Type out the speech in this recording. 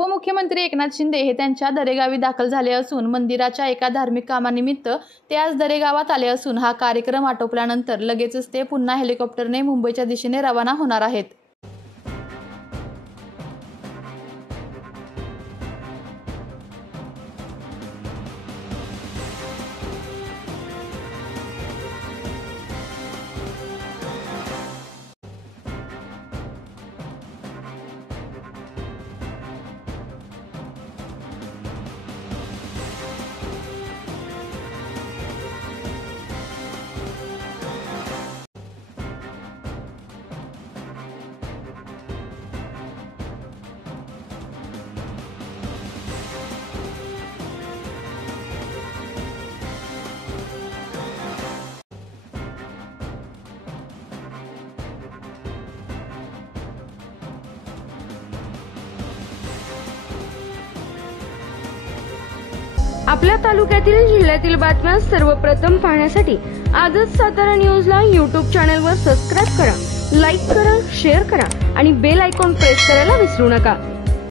उपमुख्यमंत्री एकनाथ शिंदे हे त्यांच्या दरेगावी दाखल झाले असून मंदिराच्या एका धार्मिक कामानिमित्त ते आज दरेगावात आले असून हा कार्यक्रम आटोपल्यानंतर लगेचच ते पुन्हा हेलिकॉप्टरने मुंबईच्या दिशेने रवाना होणार आहेत। आपल्या तालुक्यातील जिल्ह्यातील बातम्या सर्वप्रथम पाहण्यासाठी आजच सातारा न्यूजला YouTube चॅनलवर सबस्क्राइब करा, लाईक करा, शेअर करा आणि बेल आयकॉन प्रेस करायला विसरू नका।